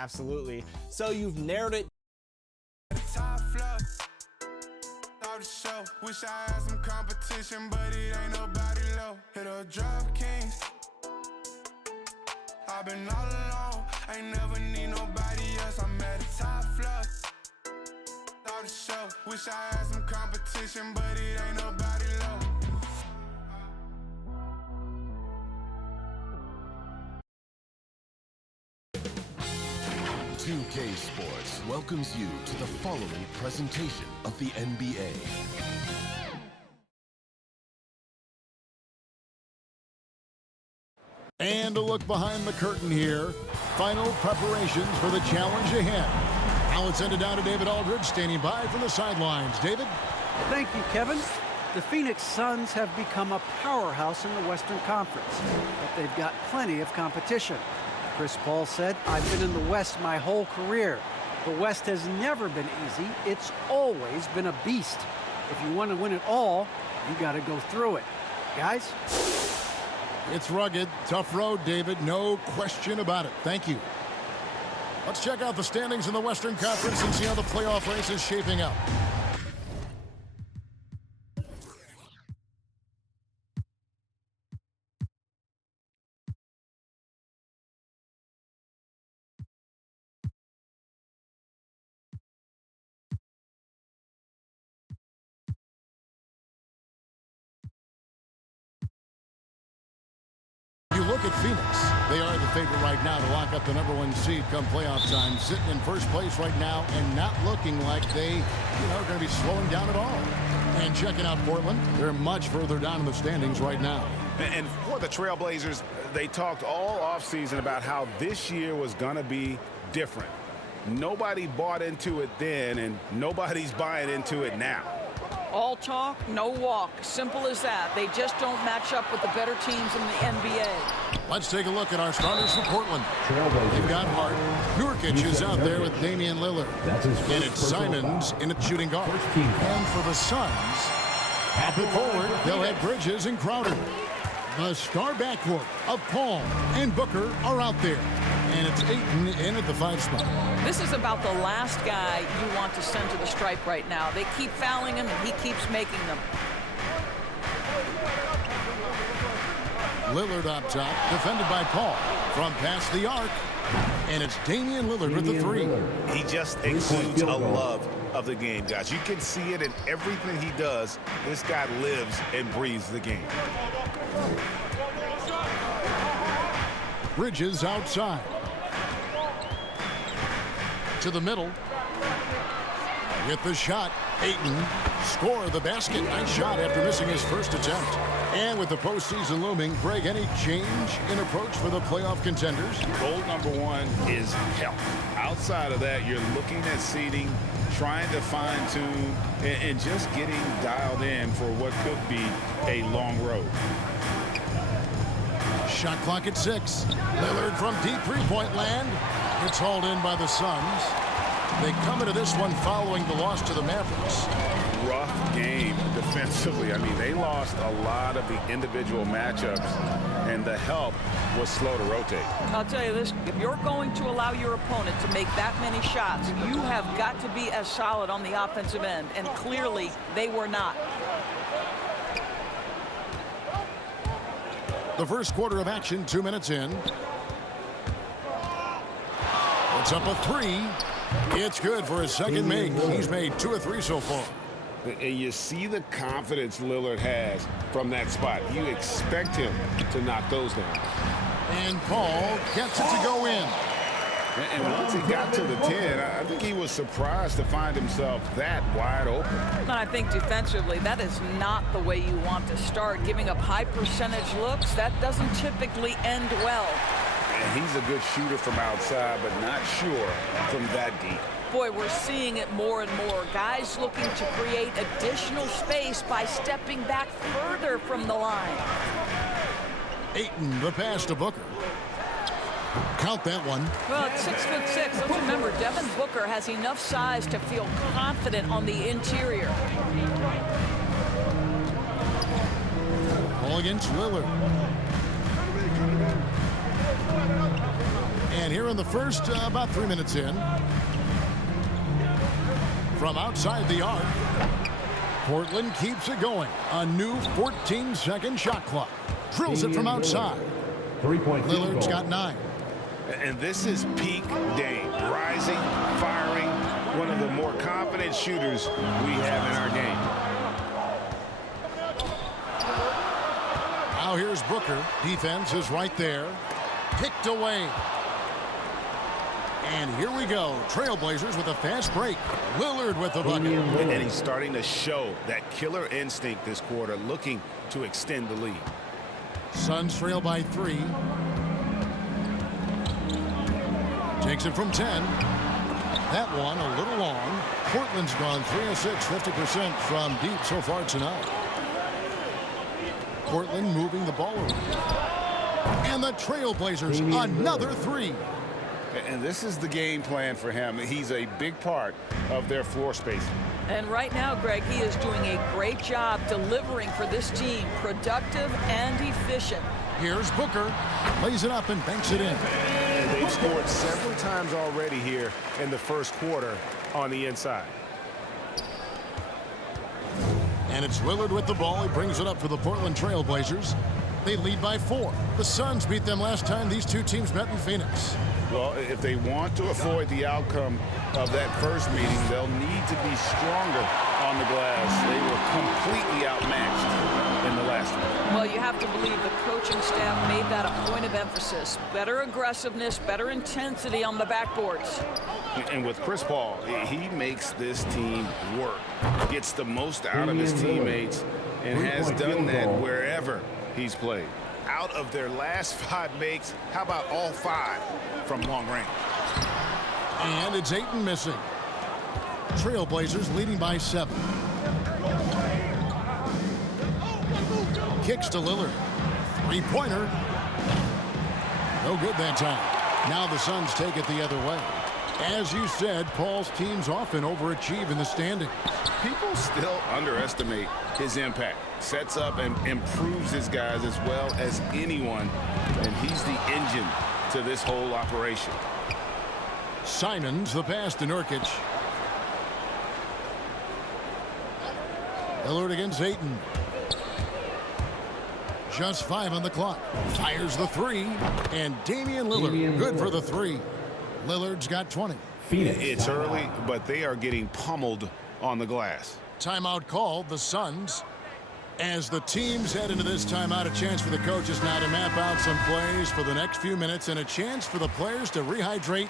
Absolutely. So you've narrowed it. Wish I had some competition, but it ain't nobody low. Hit a DraftKings. I've been all alone. Ain't never need nobody else. I'm at the top floor. All the show. Wish I had some competition, but it ain't nobody low. 2K Sports welcomes you to the following presentation of the NBA. And a look behind the curtain here. Final preparations for the challenge ahead. Now let's send it down to David Aldridge, standing by from the sidelines. David? Thank you, Kevin. The Phoenix Suns have become a powerhouse in the Western Conference, but they've got plenty of competition. Chris Paul said, "I've been in the West my whole career. The West has never been easy. It's always been a beast. If you want to win it all, you got to go through it." Guys? It's rugged, tough road, David. No question about it. Thank you. Let's check out the standings in the Western Conference and see how the playoff race is shaping up. Look at Phoenix. They are the favorite right now to lock up the #1 seed come playoff time. Sitting in first place right now and not looking like they, are going to be slowing down at all. And checking out Portland, they're much further down in the standings right now. And for the Trailblazers, they talked all offseason about how this year was going to be different. Nobody bought into it then, and nobody's buying into it now. All talk, no walk. Simple as that. They just don't match up with the better teams in the NBA. Let's take a look at our starters for Portland. They've got Hart. Nurkic is out there with Damian Lillard. And it's Simons in at shooting guard. And for the Suns, at the forward, they'll have Bridges and Crowder. The star backcourt of Paul and Booker are out there. And it's Ayton in at the 5 spot. This is about the last guy you want to send to the stripe right now. They keep fouling him, and he keeps making them. Lillard up top, defended by Paul. From past the arc, and it's Damian Lillard with the 3. He just exudes a love of the game, guys. You can see it in everything he does. This guy lives and breathes the game. Bridges outside. To the middle. With the shot, Ayton score the basket. Nice shot after missing his first attempt. And with the postseason looming, Greg, any change in approach for the playoff contenders? Goal #1 is health. Outside of that, you're looking at seeding, trying to fine-tune, and just getting dialed in for what could be a long road. Shot clock at 6. Lillard from deep three-point land. It's hauled in by the Suns. They come into this one following the loss to the Mavericks. Rough game defensively. I mean, they lost a lot of the individual matchups, and the help was slow to rotate. I'll tell you this, if you're going to allow your opponent to make that many shots, you have got to be as solid on the offensive end, and clearly they were not. The first quarter of action, 2 minutes in. It's up a 3. It's good for his second make. He's made 2 of 3 so far. And you see the confidence Lillard has from that spot. You expect him to knock those down. And Paul gets it to go in. And once he got to the 10, I think he was surprised to find himself that wide open. And I think defensively, that is not the way you want to start. Giving up high percentage looks, that doesn't typically end well. And he's a good shooter from outside, but not sure from that deep. Boy, we're seeing it more and more. Guys looking to create additional space by stepping back further from the line. Ayton, the pass to Booker. Count that one. Well, at 6'6", let's remember, Devin Booker has enough size to feel confident on the interior. Ball against Lillard. And here in the first, about 3 minutes in, from outside the arc, Portland keeps it going. A new 14-second shot clock. Drills it from outside. Lillard's got 9. And this is peak Dame. Rising, firing, one of the more confident shooters we have in our game. Now here's Booker. Defense is right there. Picked away. And here we go. Trailblazers with a fast break. Lillard with the bucket. And he's starting to show that killer instinct this quarter, looking to extend the lead. Suns trail by 3. Takes it from 10. That one a little long. Portland's gone 3 of 6, 50% from deep so far tonight. Portland moving the ball around. And the Trailblazers, another 3. And this is the game plan for him. He's a big part of their floor spacing. And right now, Greg, he is doing a great job delivering for this team, productive and efficient. Here's Booker. Lays it up and banks it in. And they've scored several times already here in the first quarter on the inside. And it's Lillard with the ball. He brings it up for the Portland Trailblazers. They lead by 4. The Suns beat them last time these two teams met in Phoenix. Well, if they want to avoid the outcome of that first meeting, they'll need to be stronger on the glass. They were completely outmatched in the last one. Well, you have to believe the coaching staff made that a point of emphasis. Better aggressiveness, better intensity on the backboards. And with Chris Paul, he makes this team work. Gets the most out of his teammates and has done that wherever he's played. Out of their last 5 makes, how about all 5 from long range? And it's Ayton missing. Trailblazers leading by 7. Kicks to Lillard. 3-pointer. No good that time. Now the Suns take it the other way. As you said, Paul's teams often overachieve in the standings. People still underestimate his impact. Sets up and improves his guys as well as anyone. And he's the engine to this whole operation. Simons, the pass to Nurkic. Lillard against Ayton. Just 5 on the clock. Fires the 3. And Damian Lillard, good for the 3. Lillard's got 20. It's early, but they are getting pummeled on the glass. Timeout called, the Suns. As the teams head into this timeout, a chance for the coaches now to map out some plays for the next few minutes and a chance for the players to rehydrate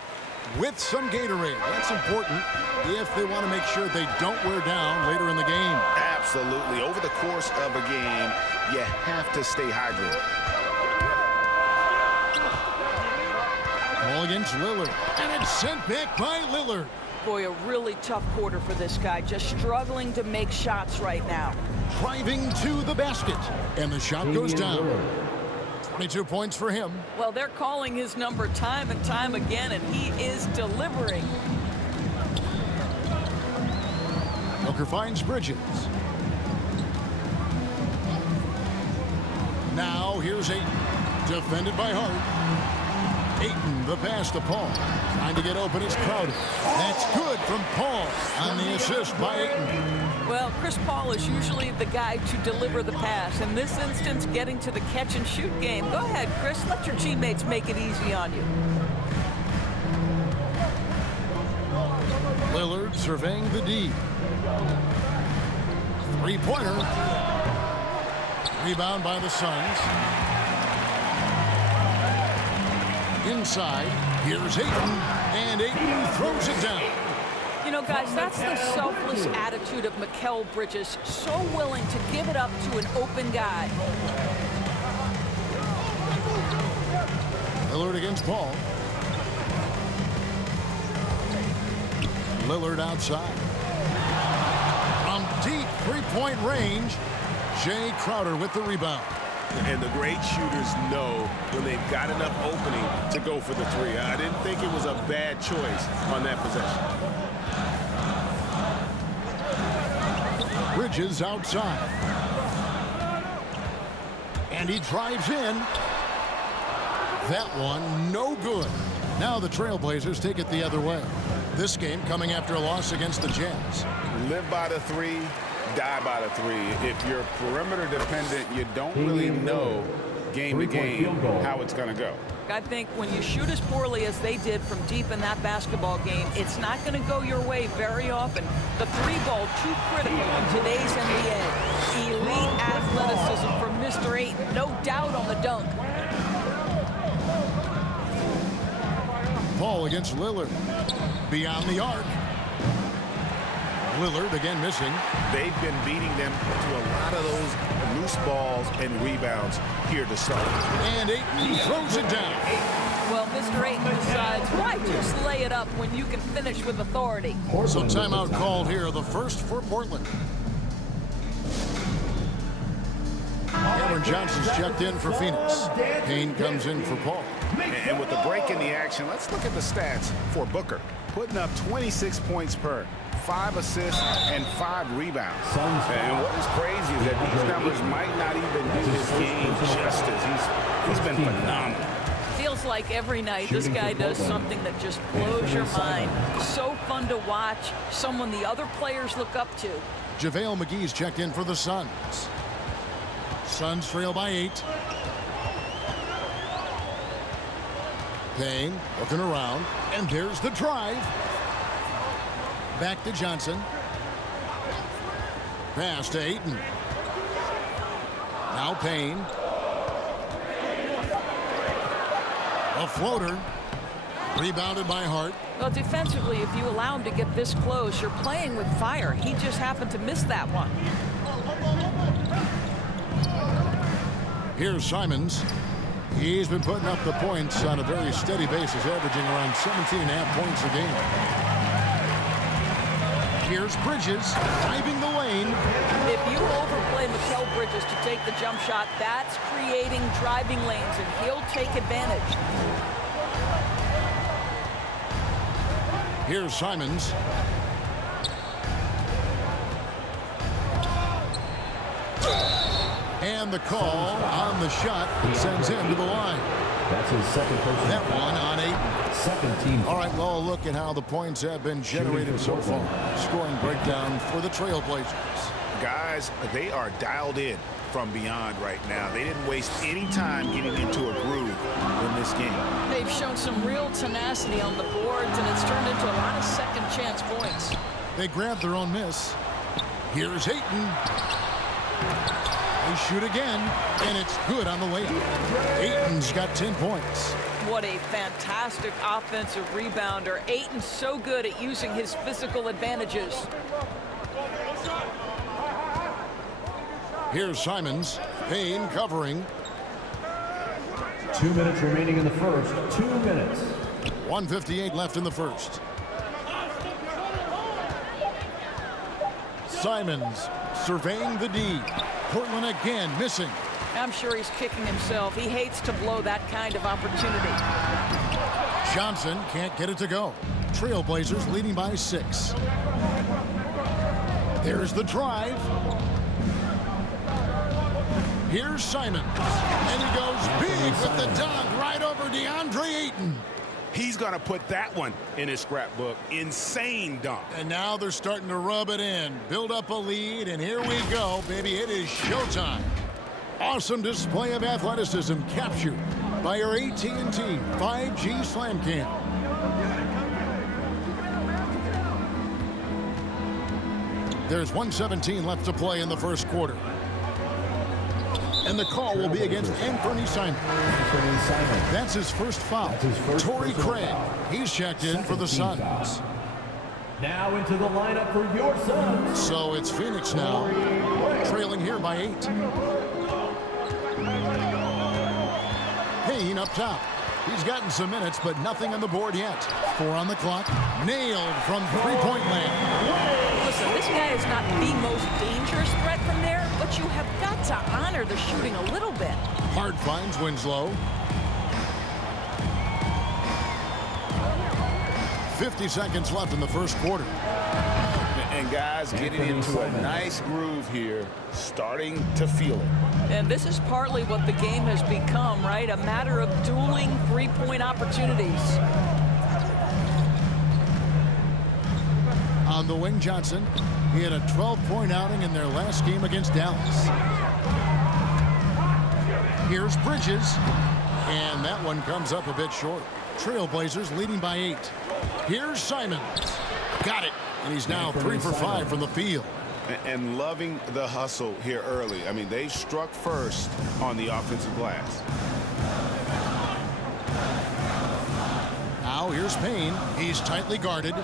with some Gatorade. That's important if they want to make sure they don't wear down later in the game. Absolutely. Over the course of a game, you have to stay hydrated. Ball against Lillard, and it's sent back by Lillard. Boy, a really tough quarter for this guy, just struggling to make shots right now. Driving to the basket, and the shot goes down. 22 points for him. Well, they're calling his number time and time again, and he is delivering. Booker finds Bridges. Now here's Ayton, defended by Hart. Ayton, the pass to Paul. Trying to get open, it's Crowder. That's good from Paul on the assist by Ayton. Well, Chris Paul is usually the guy to deliver the pass. In this instance, getting to the catch-and-shoot game. Go ahead, Chris. Let your teammates make it easy on you. Lillard surveying the D. 3-pointer. Rebound by the Suns. Inside, here's Ayton, and Ayton throws it down. You know, guys, that's the selfless attitude of Mikal Bridges, so willing to give it up to an open guy. Lillard against Paul. Lillard outside. From deep three-point range, Jay Crowder with the rebound. And the great shooters know when they've got enough opening to go for the 3. I didn't think it was a bad choice on that possession. Bridges outside. And he drives in. That one no good. Now the Trailblazers take it the other way. This game coming after a loss against the Jazz. Live by the three, die by the three. If you're perimeter dependent, you don't really know game to game how it's going to go. I think when you shoot as poorly as they did from deep in that basketball game, it's not going to go your way very often. The three ball, too critical in today's NBA. Elite athleticism from Mr. Ayton, no doubt on the dunk. Paul against Lillard. Beyond the arc. Lillard again missing. They've been beating them to a lot of those loose balls and rebounds here to start. And Ayton throws it down. Well, Mr. Ayton decides, why just lay it up when you can finish with authority? So timeout called here, the first for Portland. Cameron Johnson's checked in for Phoenix. Payne comes in for Paul. And with the break in the action, let's look at the stats for Booker. Putting up 26 points per, 5 assists, and 5 rebounds. And what is crazy is that these numbers might not even do his game justice. He's been phenomenal. Feels like every night this guy does something that just blows your mind. So fun to watch, someone the other players look up to. JaVale McGee's checked in for the Suns. Suns trail by 8. Payne looking around, and there's the drive. Back to Johnson. Pass to Ayton. Now Payne. A floater. Rebounded by Hart. Well, defensively, if you allow him to get this close, you're playing with fire. He just happened to miss that one. Here's Simons. He's been putting up the points on a very steady basis, averaging around 17.5 points a game. Here's Bridges driving the lane. If you overplay Mikal Bridges to take the jump shot, that's creating driving lanes, and he'll take advantage. Here's Simons. And the call on the shot sends him to the line. That's his second personal. That one on 8. Second team. All right, well, look at how the points have been generated so far. Scoring breakdown for the Trailblazers. Guys, they are dialed in from beyond right now. They didn't waste any time getting into a groove in this game. They've shown some real tenacity on the boards, and it's turned into a lot of second chance points. They grabbed their own miss. Here's Ayton. They shoot again, and it's good on the layup. Ayton's got 10 points. What a fantastic offensive rebounder. Ayton's so good at using his physical advantages. Here's Simons. Payne covering. 2 minutes remaining in the first. 2 minutes. 1:58 left in the first. Simons surveying the D. Portland again missing. I'm sure he's kicking himself. He hates to blow that kind of opportunity. Johnson can't get it to go. Trailblazers leading by 6. There's the drive. Here's Simons. And he goes big with the dunk right over DeAndre Ayton. He's going to put that one in his scrapbook. Insane dunk. And now they're starting to rub it in. Build up a lead, and here we go, baby. It is showtime. Awesome display of athleticism captured by our AT&T 5G Slam Cam. There's 1:17 left to play in the first quarter. And the call will be against Anthony Simons. That's his first foul. Torrey Craig. He's checked in for the Suns. Now into the lineup for your Suns. So it's Phoenix now, trailing here by 8. Payne up top. He's gotten some minutes, but nothing on the board yet. 4 on the clock. Nailed from three-point land. Listen, this guy is not the most dangerous threat from there, but you have got to honor the shooting a little bit. Hart finds Winslow. 50 seconds left in the first quarter. And guys getting into a nice groove here, starting to feel it. And this is partly what the game has become, right? A matter of dueling three-point opportunities. On the wing, Johnson. He had a 12-point outing in their last game against Dallas. Here's Bridges. And that one comes up a bit short. Trailblazers leading by 8. Here's Simons. Got it. And he's now 3 for 5 from the field. And loving the hustle here early. I mean, they struck first on the offensive glass. Now here's Payne. He's tightly guarded.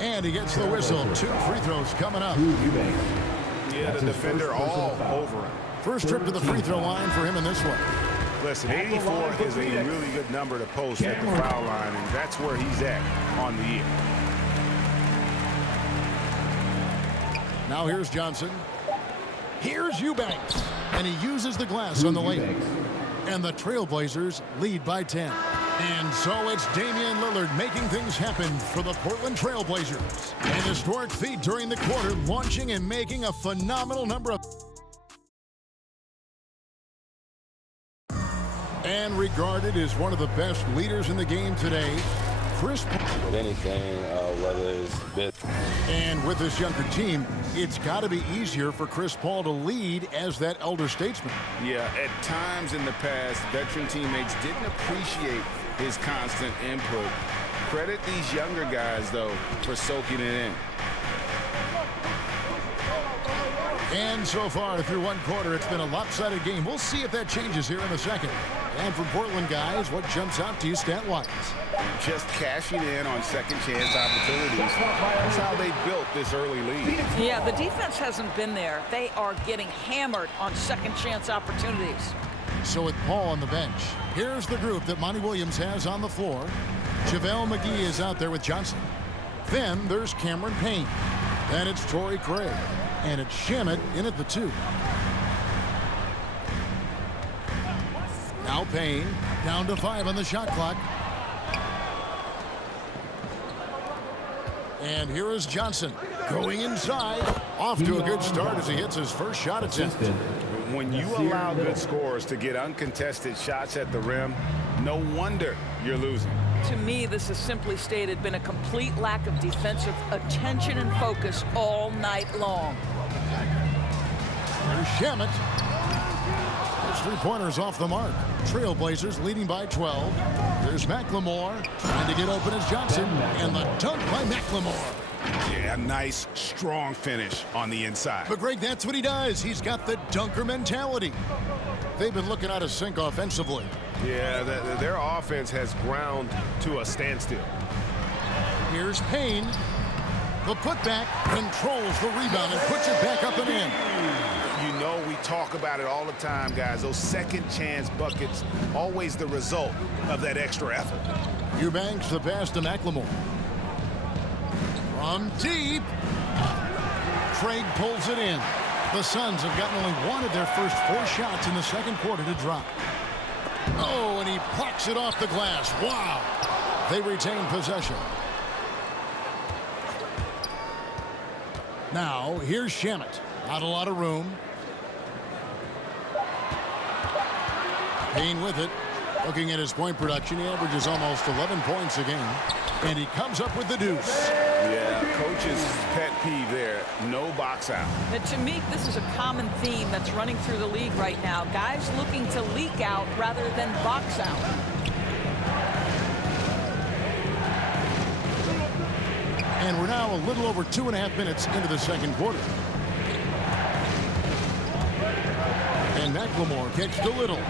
And he gets the whistle. 2 free throws coming up. Yeah, the defender all over him. First trip to the free throw line for him in this one. Listen, 84 is a really good number to post at the foul line, and that's where he's at on the year. Now here's Johnson. Here's Eubanks. And he uses the glass on the layup. And the Trailblazers lead by 10. And so it's Damian Lillard making things happen for the Portland Trailblazers. An historic feat during the quarter, launching and making a phenomenal number of... And regarded as one of the best leaders in the game today, Chris Paul. With anything, whether it's bit. And with this younger team, it's got to be easier for Chris Paul to lead as that elder statesman. Yeah, at times in the past, veteran teammates didn't appreciate his constant input. Credit these younger guys, though, for soaking it in. And so far through one quarter, it's been a lopsided game. We'll see if that changes here in the second. And for Portland, guys, what jumps out to you stat-wise? Just cashing in on second-chance opportunities. That's how they built this early lead. Yeah, the defense hasn't been there. They are getting hammered on second-chance opportunities. So with Paul on the bench, here's the group that Monty Williams has on the floor. JaVale McGee is out there with Johnson. Then there's Cameron Payne. Then it's Torrey Craig. And it's Shamet in at the 2. Now Payne down to 5 on the shot clock. And here is Johnson going inside. Off to a good start as he hits his first shot attempt. When you allow good scorers to get uncontested shots at the rim, no wonder you're losing. To me, this has simply stated been a complete lack of defensive attention and focus all night long. There's Shamet. His 3-pointers off the mark. Trailblazers leading by 12. There's McLemore trying to get open as Johnson. And the dunk by McLemore. Yeah, nice, strong finish on the inside. But Greg, that's what he does. He's got the dunker mentality. They've been looking out of sync offensively. Yeah, their offense has ground to a standstill. Here's Payne. The putback controls the rebound and puts it back up and in. You know, we talk about it all the time, guys. Those second chance buckets, always the result of that extra effort. Eubanks the pass to McLemore. From deep. Craig pulls it in. The Suns have gotten only one of their first 4 shots in the second quarter to drop. Oh, and he plucks it off the glass. Wow. They retain possession. Now, here's Shamet. Not a lot of room. Payne with it. Looking at his point production, he averages almost 11 points a game. And he comes up with the deuce. Yeah, coach's pet peeve there. No box out. And to me, this is a common theme that's running through the league right now. Guys looking to leak out rather than box out. And we're now a little over 2.5 minutes into the second quarter. And McLemore kicks to Little.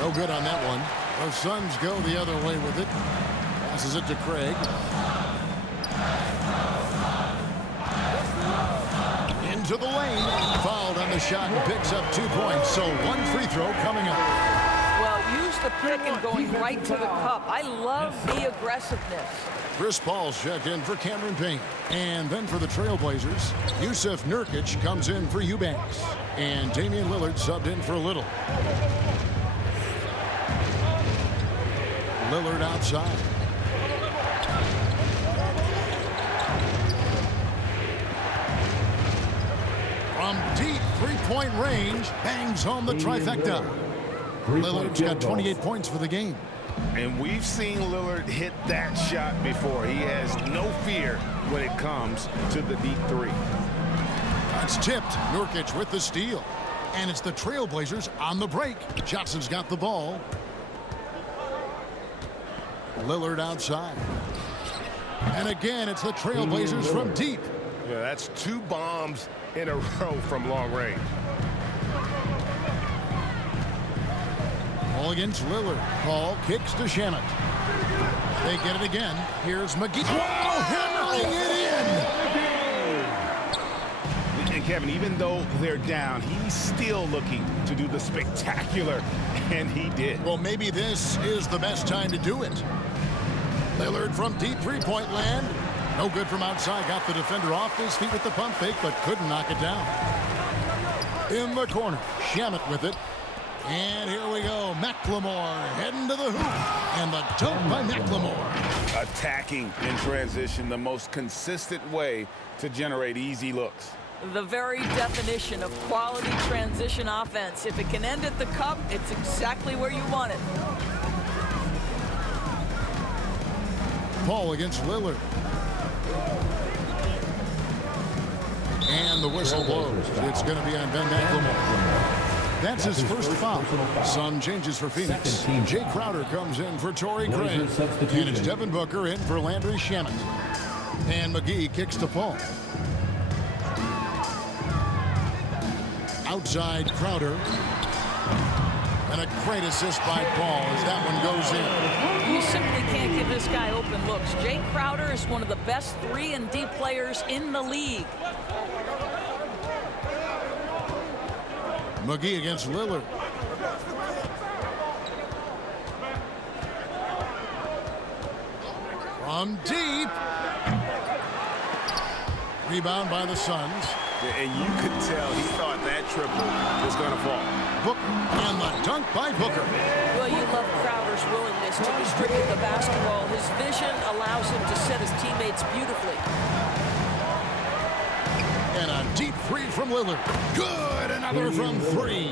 No good on that one. The Suns go the other way with it. Passes it to Craig. Into the lane. Fouled on the shot and picks up 2 points. So 1 free throw coming up. Well, use the pick and going right to the cup. I love the aggressiveness. Chris Paul checked in for Cameron Payne. And then for the Trailblazers, Yusuf Nurkic comes in for Eubanks. And Damian Lillard subbed in for Little. Lillard outside. From deep three-point range, bangs home the trifecta. Lillard's got 28 points for the game. And we've seen Lillard hit that shot before. He has no fear when it comes to the deep three. That's tipped. Nurkic with the steal. And it's the Trailblazers on the break. Johnson's got the ball. Lillard outside. And again, it's the Trailblazers from deep. Yeah, that's 2 bombs in a row from long range. Ball against Lillard. Paul kicks to Shamet. They get it again. Here's McGee. Wow, hammering it in. And Kevin, even though they're down, he's still looking to do the spectacular, and he did. Well, maybe this is the best time to do it. Lillard from deep three-point land. No good from outside. Got the defender off his feet with the pump fake, but couldn't knock it down. In the corner, Shamet with it. And here we go. McLemore heading to the hoop. And the dunk by McLemore. Attacking in transition, the most consistent way to generate easy looks. The very definition of quality transition offense. If it can end at the cup, it's exactly where you want it. Paul against Lillard. And the whistle blows. It's going to be on Ben McLemore. That's his first foul. Sun changes for Phoenix. Jay Crowder comes in for Torrey Craig. And it's Devin Booker in for Landry Shamet. And McGee kicks to Paul. Outside Crowder. And a great assist by Paul as that one goes in. You simply can't give this guy open looks. Jay Crowder is one of the best 3-and-D players in the league. McGee against Lillard. From deep. Rebound by the Suns. And you could tell he thought that triple was going to fall. Booker, and the dunk by Booker. Well, you love Crowder's willingness to distribute the basketball. His vision allows him to set his teammates beautifully. And a deep three from Lillard. Good, another from 3.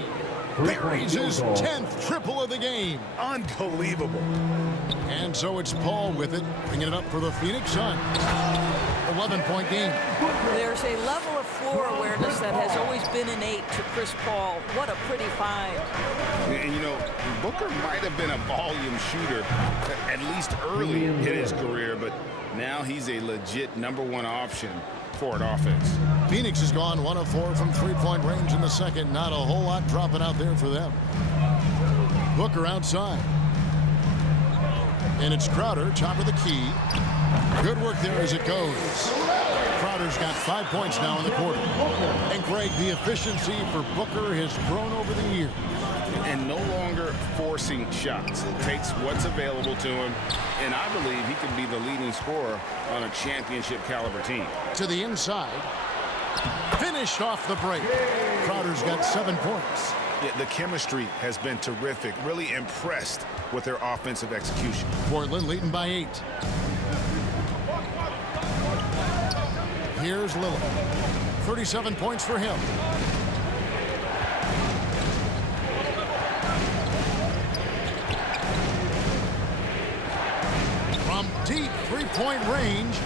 Buries his 10th triple of the game. Unbelievable. And so it's Paul with it, bringing it up for the Phoenix Suns. 11-point game. There's a level of floor awareness that has always been innate to Chris Paul. What a pretty find. And, you know, Booker might have been a volume shooter, at least early in his career, but now he's a legit #1 option for an offense. Phoenix has gone 1 of 4 from three-point range in the second. Not a whole lot dropping out there for them. Booker outside. And it's Crowder, top of the key. Good work there as it goes. Crowder's got 5 points now in the quarter. And Greg, the efficiency for Booker has grown over the years. And no longer forcing shots. Takes what's available to him. And I believe he could be the leading scorer on a championship caliber team. To the inside. Finished off the break. Crowder's got 7 points. Yeah, the chemistry has been terrific. Really impressed with their offensive execution. Portland leading by 8. Here's Lillard. 37 points for him. From deep three-point range.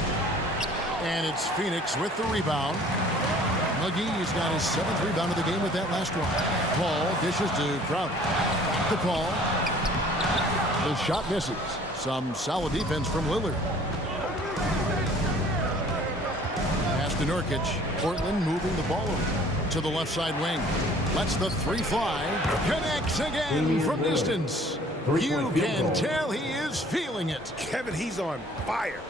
And it's Phoenix with the rebound. McGee's got his 7th rebound of the game with that last one. Paul dishes to Crowder. To Paul. The shot misses. Some solid defense from Lillard. Pass to Nurkic. Portland moving the ball over to the left side wing. Lets the 3 fly. Connects again from distance. You can tell he is feeling it. Kevin, he's on fire.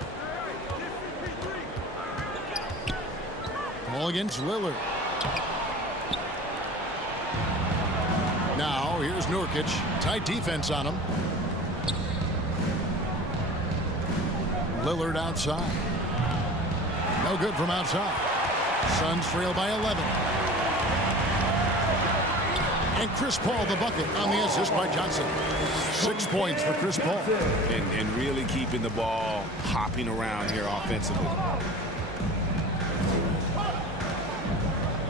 Ball against Lillard. Now, here's Nurkic. Tight defense on him. Lillard outside. No good from outside. Suns trail by 11. And Chris Paul the bucket on the assist by Johnson. 6 points for Chris Paul. And really keeping the ball hopping around here offensively.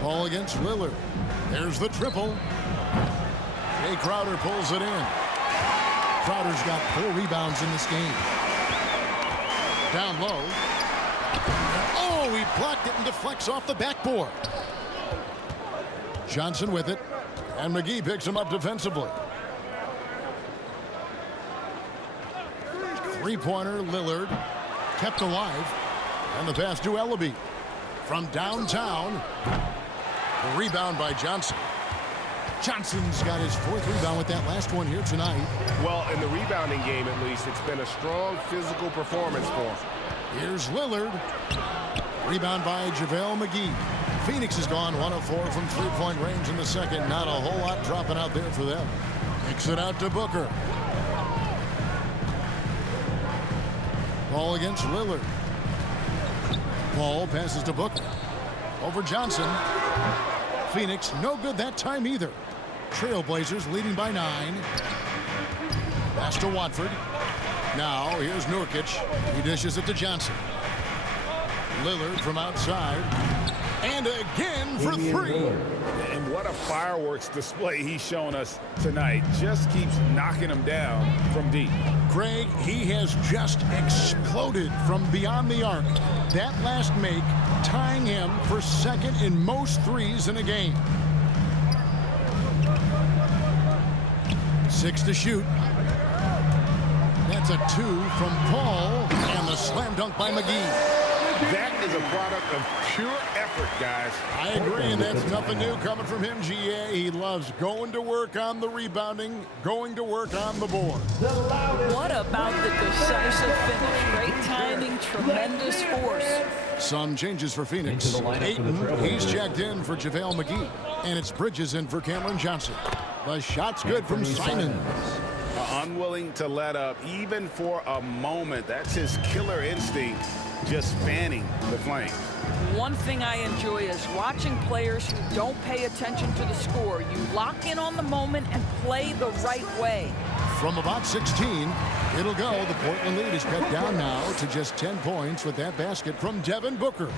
Ball against Lillard. There's the triple. Jay Crowder pulls it in. Crowder's got 4 rebounds in this game. Down low. Oh, he blocked it and deflects off the backboard. Johnson with it. And McGee picks him up defensively. Three-pointer, Lillard. Kept alive. And the pass to Ellaby. From downtown. A rebound by Johnson. Johnson's got his 4th rebound with that last one here tonight. Well, in the rebounding game, at least, it's been a strong physical performance for him. Here's Lillard. Rebound by JaVale McGee. Phoenix has gone 1 of 4 from three-point range in the second. Not a whole lot dropping out there for them. Kicks it out to Booker. Ball against Lillard. Paul passes to Booker. Over Johnson. Phoenix no good that time either. Trailblazers leading by 9. Pass to Watford. Now here's Nurkic. He dishes it to Johnson. Lillard from outside. And again for 3. And what a fireworks display he's shown us tonight. Just keeps knocking them down from deep. Greg, he has just exploded from beyond the arc. That last make tying him for 2nd in most threes in a game. 6 to shoot. That's a 2 from Paul. And the slam dunk by McGee. That is a product of pure effort, guys. I agree, and that's nothing new coming from him, GA. He loves going to work on the rebounding, going to work on the board. What about the decisive finish? Great timing, tremendous force. Some changes for Phoenix. Ayton, he's checked in for JaVale McGee. And it's Bridges in for Cameron Johnson. The shot's good from Simons. Unwilling to let up, even for a moment. That's his killer instinct, just fanning the flames. One thing I enjoy is watching players who don't pay attention to the score. You lock in on the moment and play the right way. From about 16, it'll go. The Portland lead is cut down now to just 10 points with that basket from Devin Booker.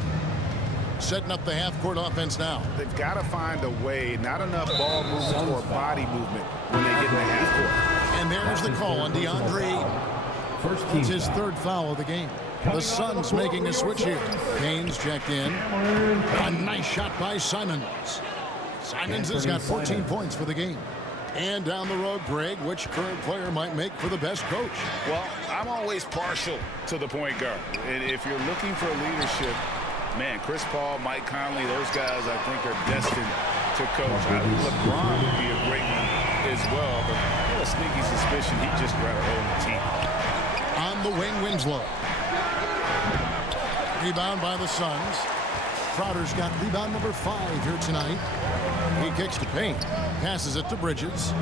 Setting up the half-court offense now. They've got to find a way, not enough ball movement or body movement when they get in the half-court. And there's the call on DeAndre Ayton. It's his 3rd foul of the game. The Suns making a switch here. Haynes checked in. A nice shot by Simons. Simons has got 14 points for the game. And down the road, Greg, which current player might make for the best coach? Well, I'm always partial to the point guard. And if you're looking for leadership, man, Chris Paul, Mike Conley, those guys I think are destined to coach. LeBron would be a great one as well, but I have a sneaky suspicion he'd just rather own the team. On the wing, Winslow. Rebound by the Suns. Crowder's got rebound number 5 here tonight. He kicks to paint. Passes it to Bridges.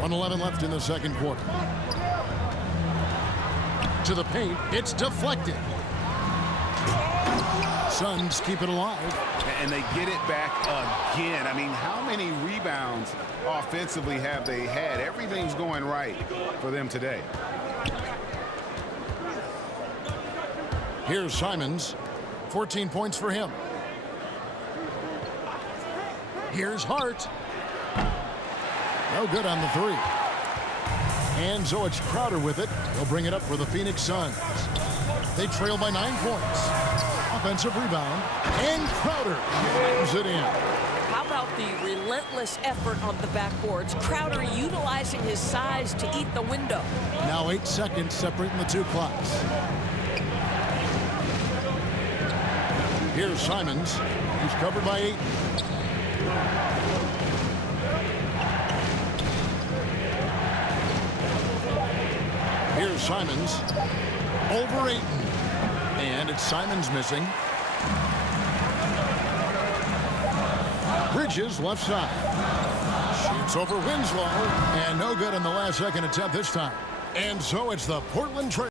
1:11 left in the second quarter. To the paint. It's deflected. Suns keep it alive. And they get it back again. I mean, how many rebounds offensively have they had? Everything's going right for them today. Here's Simons. 14 points for him. Here's Hart. No good on the 3. And so it's Crowder with it. He'll bring it up for the Phoenix Suns. They trail by 9 points. Offensive rebound. And Crowder slams it in. How about the relentless effort on the backboards? Crowder utilizing his size to eat the window. Now 8 seconds separating the 2 clocks. Here's Simons. He's covered by 8. Here's Simons. Over 8. And it's Simons missing. Bridges left side. Shoots over Winslow. And no good on the last second attempt this time. And so it's the Portland Trail